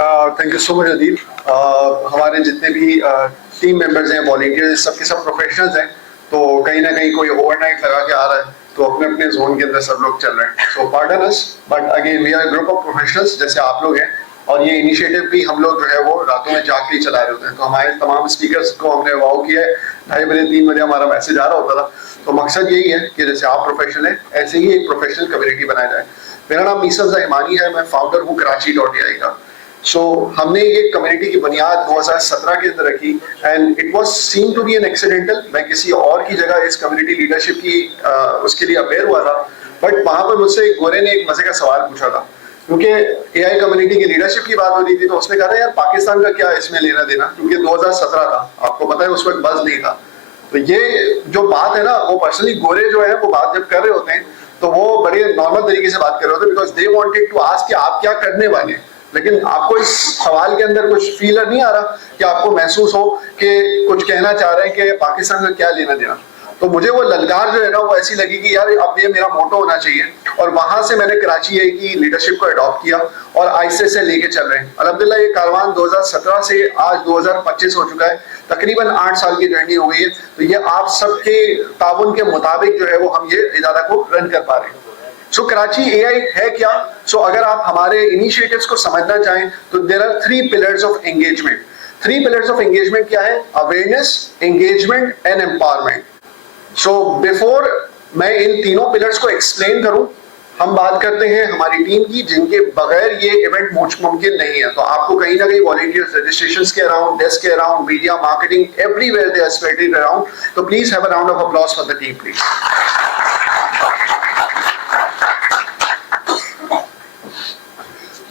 Thank you so much Adeel. हमारे जितने भी टीम मेंबर्स हैं, वॉलंटियर्स, सबके सब प्रोफेशनल्स हैं, तो कहीं ना कहीं कोई ओवरनाइट लगा के आ रहा है, तो अपने अपने जोन के अंदर सब लोग चल रहे हैं। So pardon us, but again we are group of professionals जैसे आप लोग हैं, और ये इनिशिएटिव भी हम लोग जो है वो रातों में जाग के ही चला रहे होते हैं। तो हमारे तमाम स्पीकर्स को हमने वाओ किया है, 2:30 बजे 3 बजे हमारा मैसेज आ रहा होता था। तो मकसद यही है कि जैसे आप प्रोफेशनल है, ऐसे ही एक प्रोफेशनल कम्युनिटी बनाया जाए। मेरा नाम मीसर हिमानी है, मैं फाउंडर हूँ Karachi.ai का। हमने ये कम्युनिटी की बुनियाद 2017 के अंदर रखी, and it was seen to be an accidental. मैं किसी और की जगह इस कम्युनिटी लीडरशिप की उसके लिए अवेयर हुआ था, बट वहां पर मुझसे एक गोरे ने एक मजे का सवाल पूछा था, क्योंकि एआई कम्युनिटी की लीडरशिप की बात हो रही थी। तो उसने कहा था यार पाकिस्तान का क्या इसमें लेना देना, क्योंकि 2017 था, आपको पता है उस वक्त बज़ नहीं था। तो ये जो बात है ना, वो पर्सनली गोरे जो है वो बात जब कर रहे होते हैं तो वो बड़े नॉर्मल तरीके से बात कर रहे होते हैं, because they wanted to ask कि आप क्या करने वाले हैं। लेकिन आपको इस सवाल के अंदर कुछ फीलर नहीं आ रहा कि आपको महसूस हो कि कुछ कहना चाह रहे हैं कि पाकिस्तान का क्या लेना देना। तो मुझे वो ललकार जो है ना वो ऐसी लगी कि यार अब ये मेरा मोटो होना चाहिए, और वहां से मैंने Karachi.ai की लीडरशिप को अडॉप्ट किया और आहिस्ते से लेके चल रहे हैं। अल्हम्दुलिल्लाह ये कारवान 2017 से आज 2025 हो चुका है, तकरीबन 8 साल की जर्नी हो गई है। तो ये आप सबके ताउन के मुताबिक जो है वो हम ये इदारा को रन कर पा रहे हैं। Karachi.ai है क्या? अगर आप हमारे इनिशिएटिव्स को समझना चाहें तो there are 3 pillars of engagement. 3 pillars of engagement क्या है? Awareness, engagement and empowerment. Before मैं इन तीनों पिलर्स को एक्सप्लेन करूं, हम बात करते हैं हमारी टीम की, जिनके बगैर ये इवेंट मुमकिन नहीं है। तो आपको कहीं ना कहीं वॉलंटियर्स रजिस्ट्रेशंस के अराउंड, डेस्क के around, media, marketing, everywhere they are spreaded around. तो please have a round of applause for the team please.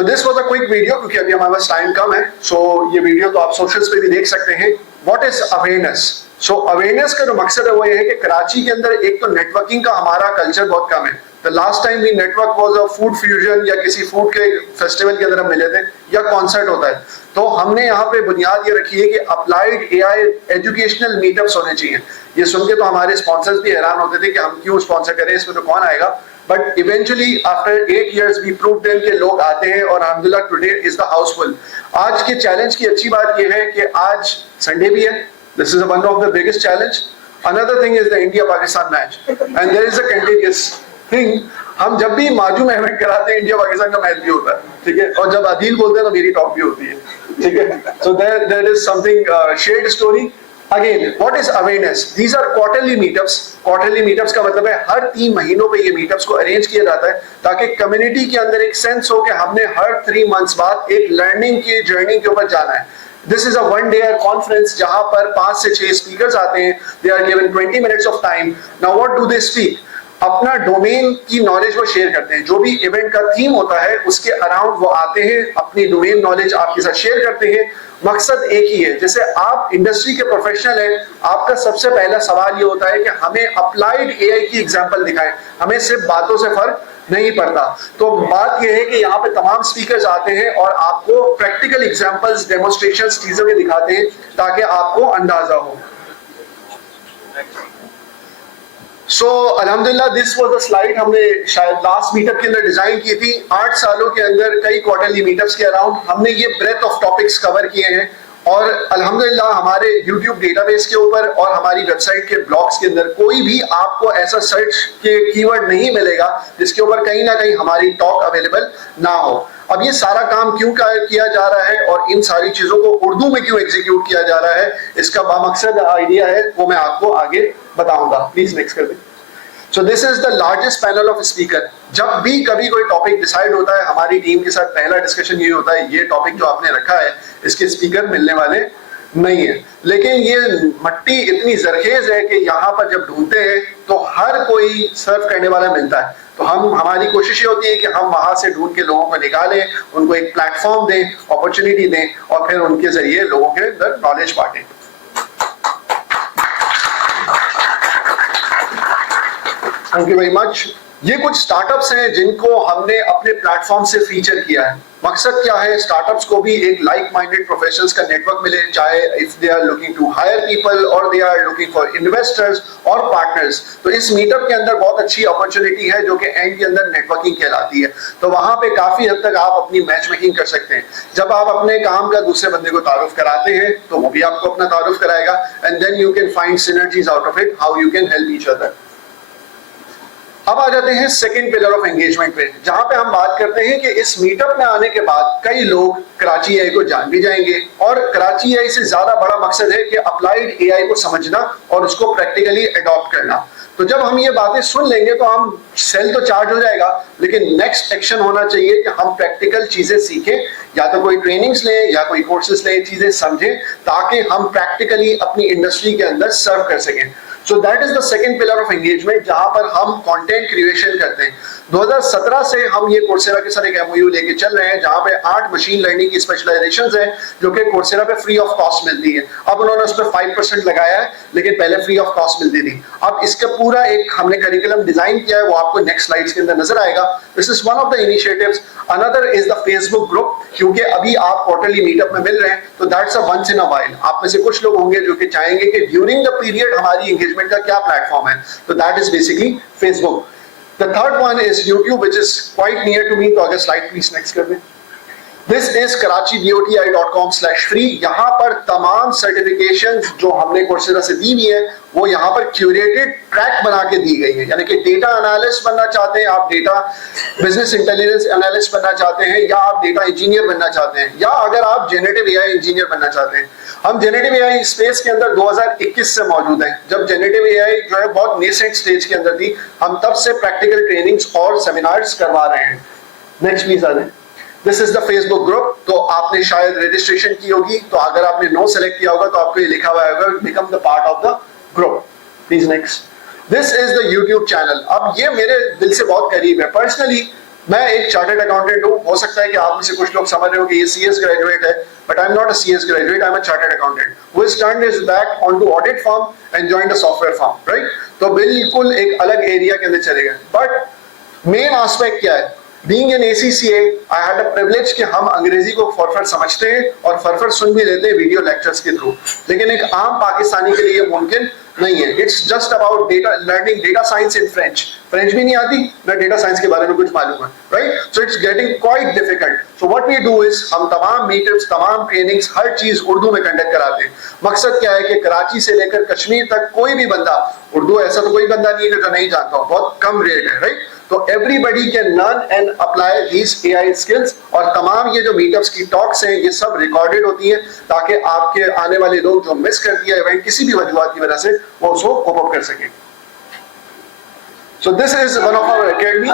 This was a quick video, क्योंकि अभी हमारे पास टाइम कम है। ये वीडियो तो आप सोशल्स पे भी देख सकते हैं। What is awareness? अवेयरनेस का जो मकसद है वो ये है कि कराची के अंदर एक तो नेटवर्किंग का हमारा कल्चर बहुत कम है। The last time we network was a food fusion, या किसी फूड के फेस्टिवल के अंदर हम मिले थे, या कॉन्सर्ट होता है। तो हमने यहाँ पे बुनियाद ये रखी है कि अप्लाइड एआई एजुकेशनल मीटअप्स होने चाहिए। ये सुन के तो हमारे स्पॉन्सर्स भी हैरान होते थे कि हम क्यों स्पॉन्सर करें, इसमें तो कौन आएगा। But eventually after 8 years we proved them कि लोग आते हैं, और अल्हम्दुलिल्लाह टुडे इज द हाउसफुल। आज के चैलेंज की अच्छी बात ये है कि आज संडे भी है। This is one of the biggest challenge. Another thing is the India-Pakistan match, and there is a contagious thing. हम जब भी माजू में इवेंट कराते हैं, इंडिया पाकिस्तान का मैच भी होता है, ठीक है। और जब अदील बोलते हैं तो मेरी टॉप भी होती है, ठीक है। So there is something shared story. Again, what is awareness? These are quarterly meetups. Quarterly meetups का मतलब है हर 3 महीनों पे ये meetups को अरेंज किया जाता है, ताकि कम्युनिटी के अंदर एक सेंस हो कि हमने हर 3 months बाद एक लर्निंग की जर्नी के ऊपर जाना है। This is a one-day conference जहां पर 5 से 6 स्पीकर्स आते हैं। They are given 20 minutes of time. Now what do they speak? अपना डोमेन की नॉलेज वो शेयर करते हैं। जो भी इवेंट का थीम होता है उसके अराउंड वो आते हैं, अपनी डोमेन नॉलेज आपके साथ शेयर करते हैं। मकसद एक ही है, जैसे आप इंडस्ट्री के प्रोफेशनल हैं, आपका सबसे पहला सवाल ये होता है कि हमें अप्लाइड एआई की एग्जांपल दिखाएं, हमें सिर्फ बातों से फर्क नहीं पड़ता। तो बात यह है कि यहाँ पे तमाम स्पीकर्स आते हैं और आपको प्रैक्टिकल एग्जांपल्स, डेमोन्स्ट्रेशंस, चीजों के दिखाते हैं, ताकि आपको अंदाजा हो। अल्हम्दुलिल्लाह दिस वाज द स्लाइड हमने शायद लास्ट मीटअप के अंदर डिजाइन की थी। 8 सालों के अंदर कई क्वार्टरली मीटअप्स के अराउंड हमने ये ब्रेथ ऑफ टॉपिक्स कवर किए हैं, और अल्हम्दुलिल्लाह हमारे YouTube डेटाबेस के ऊपर और हमारी वेबसाइट के ब्लॉग्स के अंदर कोई भी आपको ऐसा सर्च के कीवर्ड नहीं मिलेगा जिसके ऊपर कहीं ना कहीं हमारी टॉक अवेलेबल ना हो। अब ये सारा काम क्यों किया जा रहा है और इन सारी चीजों को उर्दू में क्यों एग्जीक्यूट किया जा रहा है, इसका बामकसद आइडिया है, वो मैं आपको आगे बताऊंगा। प्लीज नेक्स्ट कर दें। So this is the largest panel of speaker. जब भी कभी कोई टॉपिक डिसाइड होता है, हमारी टीम के साथ पहला डिस्कशन ये होता है, ये टॉपिक जो आपने रखा है इसके स्पीकर मिलने वाले नहीं है। लेकिन ये मट्टी इतनी जरखेज है कि यहाँ पर जब ढूंढते हैं तो हर कोई सर्व करने वाला मिलता है। तो हमारी कोशिश ये होती है कि हम वहां से ढूंढ के लोगों को निकालें, उनको एक प्लेटफॉर्म दें, अपॉर्चुनिटी दें, और फिर उनके जरिए लोगों के अंदर knowledge बांटें। Thank you very much. ये कुछ स्टार्टअप्स हैं जिनको हमने अपने प्लेटफॉर्म से फीचर किया है। मकसद क्या है, स्टार्टअप्स को भी एक लाइक माइंडेड प्रोफेशनल्स का नेटवर्क मिले, चाहे if they are looking to hire people और they are looking for investors और पार्टनर्स। तो इस मीटअप के अंदर बहुत अच्छी अपॉर्चुनिटी है जो कि एंड के अंदर नेटवर्किंग कहलाती है। तो वहां पे काफी हद तक आप अपनी मैच मेकिंग कर सकते हैं। जब आप अपने काम का दूसरे बंदे को तारुफ कराते हैं तो वो भी आपको अपना तारुफ कराएगा, and then you can find synergies out of it, how you can help each other. अब आ जाते हैं सेकंड पिलर ऑफ एंगेजमेंट पे, जहां पे हम बात करते हैं कि इस मीटअप में आने के बाद कई लोग कराची एआई को जान भी जाएंगे, और कराची एआई से ज्यादा बड़ा मकसद है कि अप्लाइड एआई को समझना और उसको प्रैक्टिकली अडॉप्ट करना। तो जब हम ये बातें सुन लेंगे तो हम सेल तो चार्ज हो जाएगा, लेकिन नेक्स्ट एक्शन होना चाहिए कि हम प्रैक्टिकल चीजें सीखें, या तो कोई ट्रेनिंग्स लें या कोई कोर्सेज लें, चीजें समझें ताकि हम प्रैक्टिकली अपनी इंडस्ट्री के अंदर सर्व कर सकें। So that is the second pillar of engagement, जहां पर हम कंटेंट क्रिएशन करते हैं। 2017 से हम ये कोर्सेरा के साथ एक एमओयू लेके चल रहे हैं, जहां पे 8 मशीन लर्निंग की स्पेशलाइजेशंस हैं जो कि कोर्सेरा पे फ्री ऑफ कॉस्ट मिलती है। अब उन्होंने उस पर 5% लगाया है, लेकिन पहले फ्री ऑफ कॉस्ट मिलती थी। अब इसका पूरा एक हमने करिकुलम डिजाइन किया है, वो आपको नेक्स्ट स्लाइड्स के अंदर नजर आएगा। This is one of the initiatives. Another is the Facebook group, क्योंकि अभी आप क्वार्टरली मीटअप में मिल रहे हैं, तो that's a once in a while. आप में से कुछ लोग होंगे जो कि चाहेंगे कि ड्यूरिंग द पीरियड हमारी एंगेजमेंट का क्या प्लेटफॉर्म है, तो that is basically Facebook. The third one is YouTube, which is quite near to me. तो अगर स्लाइड प्लीज नेक्स्ट कर दें। This is karachiboti.com/free। यहाँ पर तमाम सर्टिफिकेशंस जो हमने कोर्सेरा से दी हुई है वो यहाँ पर क्यूरेटेड ट्रैक बना के दी गई है। यानी कि डेटा एनालिस्ट बनना चाहते हैं आप, डेटा बिजनेस इंटेलिजेंस एनालिस्ट बनना चाहते हैं, या आप डेटा इंजीनियर बनना चाहते हैं, या अगर आप जेनरेटिव एआई इंजीनियर बनना चाहते हैं। हम जेनरेटिव एआई स्पेस के अंदर 2021 से मौजूद हैं, जब जेनरेटिव एआई जो है बहुत नेसेंट स्टेज के अंदर थी। हम तब से प्रैक्टिकल ट्रेनिंग्स और सेमिनार्स करवा रहे हैं। नेक्स्ट प्लीज आ जाए। This is the Facebook group. तो आपने शायद रजिस्ट्रेशन की होगी, तो अगर आपने नो सेलेक्ट किया होगा तो आपको ये लिखा हुआ होगा become the part of the group. Please next. This is the YouTube channel. अब ये मेरे दिल से बहुत करीब है। पर्सनली मैं एक चार्टर्ड अकाउंटेंट हूँ। हो सकता है कि आप में से कुछ लोग समझ रहे हो कि ये सीएस ग्रेजुएट है, but I am not a CS graduate, I am a chartered accountant who has turned his back onto audit firm and joined a software firm, right? तो बिल्कुल एक अलग एरिया के अंदर चले गए। बट मेन एस्पेक्ट क्या है? Being an ACCA, I had a privilege कि हम अंग्रेजी को फॉरफर समझते हैं और फॉरफर सुन भी लेते हैं वीडियो लेक्चर्स के थ्रू, लेकिन एक आम पाकिस्तानी के लिए मुमकिन नहीं है। It's just about data learning data science in French. French भी नहीं आती, ना डेटा साइंस के बारे में कुछ मालूम है, right? So it's getting quite difficult. So what we do is हम तमाम मीटअप्स, तमाम ट्रेनिंग्स, हर चीज उर्दू में कंडक्ट कराते हैं। मकसद क्या है कि कराची से लेकर कश्मीर तक कोई भी बंदा उर्दू, ऐसा तो कोई बंदा नहीं है जो नहीं जानता हो, बहुत कम रेट है, राइट? तो everybody can learn and apply these AI skills. और तमाम ये जो मीटअप्स की टॉक्स हैं ये सब रिकॉर्डेड होती हैं, ताकि आपके आने वाले लोग जो मिस कर दिया इवेंट किसी भी वजूहत की वजह से वो उसको कोप अप कर सकें। So this is one of our academy,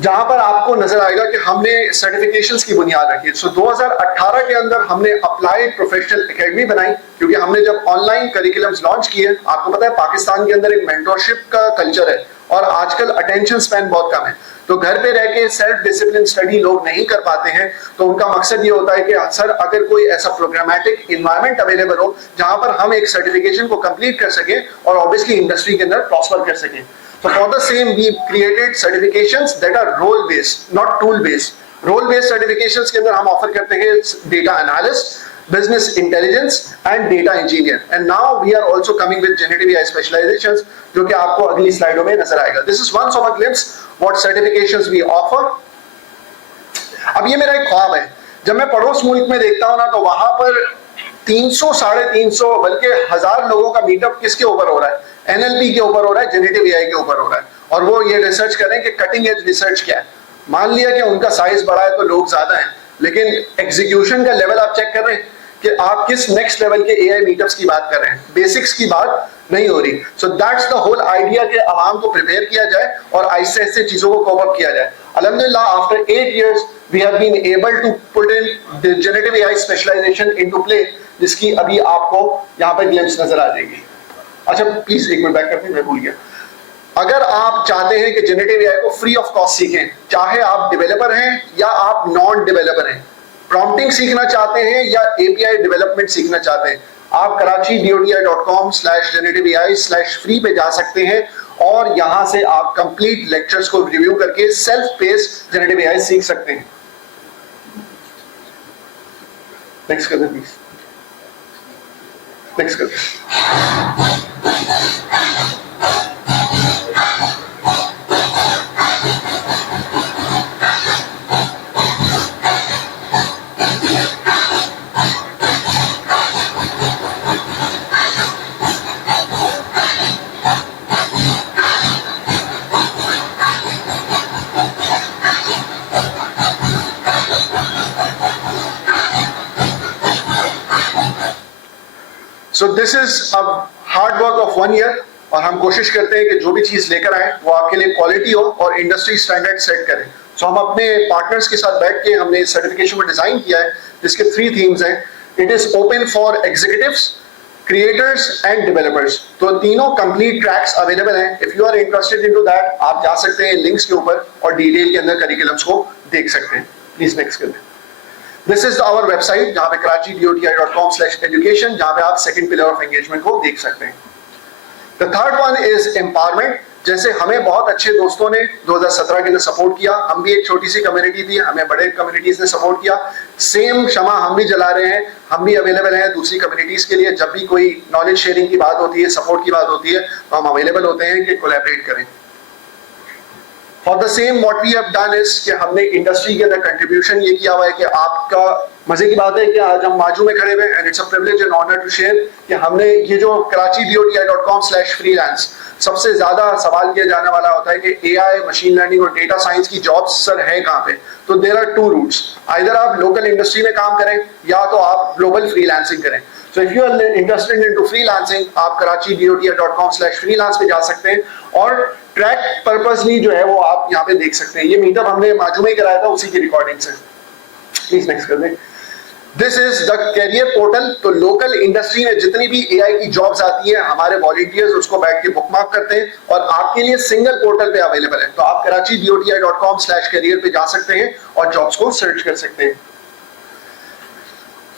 जहां पर आपको नजर आएगा कि हमने सर्टिफिकेशंस की बुनियाद रखी है। सो 2018 के अंदर हमने अप्लाइड प्रोफेशनल एकेडमी बनाई, क्योंकि हमने जब ऑनलाइन करिकुलम्स लॉन्च किए, आपको पता है पाकिस्तान के अंदर एक मेंटरशिप का कल्चर है और आजकल अटेंशन स्पैन बहुत कम है। तो घर पे रह के सेल्फ डिसिप्लिन स्टडी लोग नहीं कर पाते हैं, तो उनका मकसद ये होता है कि सर अगर कोई ऐसा प्रोग्रामेटिक इन्वायरमेंट अवेलेबल हो जहां पर हम एक सर्टिफिकेशन को कंप्लीट कर सके और ऑब्वियसली इंडस्ट्री के अंदर प्रॉस्पर कर सके। So for the same, we created certifications that are role based, not tool based. Role based certifications के अंदर हम ऑफर करते हैं data analyst, business intelligence and data engineer. And now we are also coming with generative AI specializations, जो कि आपको अगली स्लाइडों में नजर आएगा। This is once of a glimpse what certifications we offer. अब ये मेरा एक ख्वाब है, जब मैं पड़ोस मुल्क में देखता हूँ ना, तो वहां पर 300, 350 बल्कि 1000 लोगों का मीटअप किसके ऊपर हो रहा है? एनएलपी के ऊपर हो रहा है, जेनरेटिव एआई के ऊपर हो रहा है। और वो ये रिसर्च करें कि कटिंग एज रिसर्च क्या है। मान लिया कि उनका साइज बड़ा है तो लोग ज्यादा हैं, लेकिन एग्जीक्यूशन का लेवल आप चेक कर रहे हैं कि आप किस नेक्स्ट लेवल के एआई मीटअप्स की बात कर रहे हैं, बेसिक्स की बात नहीं हो रही। So that's the whole idea कि आवाम को प्रिपेयर किया जाए और आहिस्ते आहिस्ते चीजों को कोप अप किया जाए। अल्हम्दुलिल्लाह after 8 years we have been able to put in the generative AI specialization into play, जिसकी अभी आपको यहाँ पर ग्लिम्स नजर आ जाएगी। अच्छा प्लीज एक मिनट बैक करते हैं, मैं भूल गया। अगर आप चाहते हैं कि जेनरेटिव एआई को फ्री ऑफ कॉस्ट सीखें, चाहे आप डेवलपर हैं या आप नॉन डेवलपर हैं, प्रॉम्प्टिंग सीखना चाहते हैं या एपीआई डेवलपमेंट सीखना चाहते हैं, आप karachi.doti.com/generative-ai/free पे जा सकते हैं और यहां से आप कंप्लीट लेक्चर्स को रिव्यू करके सेल्फ पेस्ड जनरेटिव एआई सीख सकते हैं। नेक्स्ट कर दे प्लीज, नेक्स्ट कर दे। So this is a hard work of 1 year और हम कोशिश करते हैं कि जो भी चीज लेकर आए वो आपके लिए क्वालिटी हो और इंडस्ट्री स्टैंडर्ड सेट करें। So हम अपने पार्टनर्स के साथ बैठ के हमने इस सर्टिफिकेशन को डिजाइन किया है जिसके 3 थीम्स हैं। It is open for executives, creators and developers. तो तीनों कंप्लीट ट्रैक्स अवेलेबल हैं। If you are interested into that आप जा सकते हैं लिंक्स के ऊपर और डिटेल के अंदर करिकुलम्स को देख सकते हैं। प्लीज नेक्स्ट कर दें। This is our website जहाँ पे karachi.doti.com/education जहाँ पे आप सेकंड पिलर ऑफ एंगेजमेंट को देख सकते हैं। The third one is empowerment। जैसे हमें बहुत अच्छे दोस्तों ने 2017 के अंदर सपोर्ट किया, हम भी एक छोटी सी कम्युनिटी थी, हमें बड़े कम्युनिटीज ने सपोर्ट किया। सेम शमा हम भी जला रहे हैं, हम भी अवेलेबल हैं दूसरी कम्युनिटीज के लिए। जब भी कोई नॉलेज शेयरिंग की बात होती है, सपोर्ट की बात होती है, तो हम अवेलेबल होते हैं कि कोलैबोरेट करें। For the same what we have done is कि हमने इंडस्ट्री के अंदर कंट्रीब्यूशन ये किया हुआ है कि आपका मजे की बात है कि आज हम माजू में खड़े हुए and it's a privilege and honour to share कि हमने ये जो karachi.doti.com/freelance सबसे ज्यादा सवाल किया जाने वाला होता है कि एआई, मशीन लर्निंग और डेटा साइंस की जॉब्स सर है कहाँ पे। तो देयर आर 2 रूट्स, आइदर आप लोकल इंडस्ट्री में काम करें या तो आप ग्लोबल फ्रीलांसिंग करें। So if you are interested into freelancing, आप karachi.doti.com/freelance पे जा सकते हैं और ट्रैक पर्पसली जो है वो आप यहाँ पे देख सकते हैं। ये मीटअप हमने माजू में कराया था, उसी की रिकॉर्डिंग्स है। प्लीज नेक्स्ट कर दें। This is the career portal. तो लोकल इंडस्ट्री में जितनी भी एआई की जॉब्स आती हैं, हमारे वॉलंटियर्स उसको बैठ के बुकमार्क करते हैं और आपके लिए सिंगल पोर्टल पे अवेलेबल है। तो आप karachi.doti.com/career पे जा सकते हैं और जॉब्स को सर्च कर सकते हैं।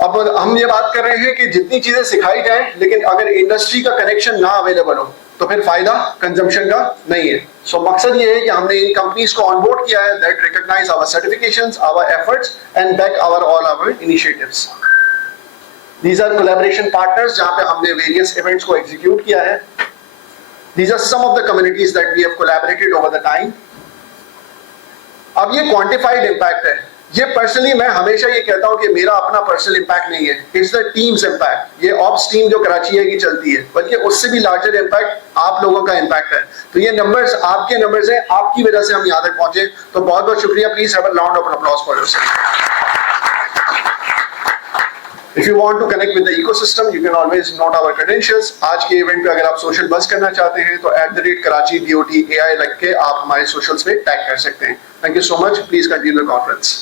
अब हम ये बात कर रहे हैं कि जितनी चीजें सिखाई जाए, लेकिन अगर इंडस्ट्री का कनेक्शन ना अवेलेबल हो तो फिर फायदा कंजम्पशन का नहीं है। सो मकसद ये है कि हमने इन कंपनीज को ऑनबोर्ड किया है that recognise our certifications, our efforts and back all our initiatives. These are collaboration partners जहां पे हमने वेरियस इवेंट्स को एग्जीक्यूट किया है। These are some of the communities that we have collaborated over the time. अब ये quantified impact है। ये पर्सनली मैं हमेशा ये कहता हूं कि मेरा अपना पर्सनल इंपैक्ट नहीं है, इट्स द टीम्स इंपैक्ट। ये ऑप्स टीम जो कराची है की चलती है, बल्कि उससे भी लार्जर इंपैक्ट आप लोगों का इंपैक्ट है। तो ये नंबर्स आपके नंबर्स हैं, आपकी वजह से हम यहाँ तक पहुंचे। तो बहुत बहुत शुक्रिया। Please have a round of applause for yourself. If you want to connect with the ecosystem, you can always note our credentials. आज के इवेंट पे अगर आप सोशल बस करना चाहते हैं तो @karachi.doti.ai लिख के आप हमारे सोशल्स पे टैग कर सकते हैं। Thank you so much. Please continue the conference.